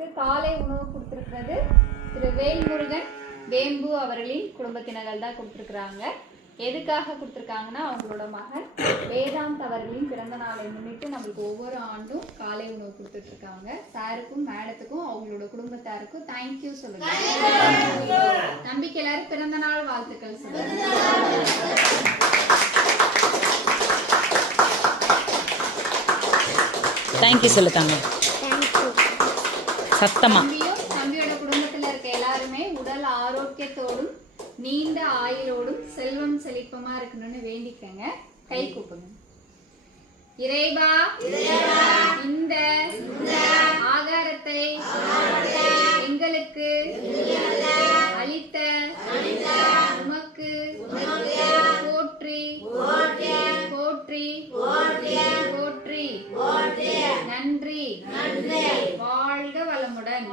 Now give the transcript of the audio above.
அவங்களுக்கு காலை உணவு கொடுத்துருக்கிறது திரு வேல்முருகன் வேம்பு அவர்களின் குடும்பத்தினர்கள் தான் கொடுத்துருக்குறாங்க. எதுக்காக கொடுத்துருக்காங்கன்னா, அவங்களோட மகன் வேதாந்த் அவர்களின் பிறந்த நாளை முன்னிட்டு நம்மளுக்கு ஒவ்வொரு ஆண்டும் காலை உணவு கொடுத்துட்டு இருக்காங்க. சாருக்கும் மேடத்துக்கும் அவங்களோட குடும்பத்தாருக்கும் தேங்க்யூ சொல்லுங்க. நம்பிக்கை எல்லாரும் பிறந்த நாள் வாழ்த்துக்கள் சொல்லுங்க. தேங்க்யூ சொல்லுதாங்க சத்தமா. தம்பியோட குடும்பத்துல இருக்க எல்லாருமே உடல் ஆரோக்கியத்தோடும் நீண்ட ஆயுளோடும் செல்வம் செழிப்பமா இருக்கணும்னு வேண்டிக்கங்க. கை கூப்புங்க. இறைவா, இந்த ஆகாரத்தை எங்களுக்கு அளித்த உமக்கு போற்றி போற்றி போற்றி நன்றி. வாழ்க வளமுடன்.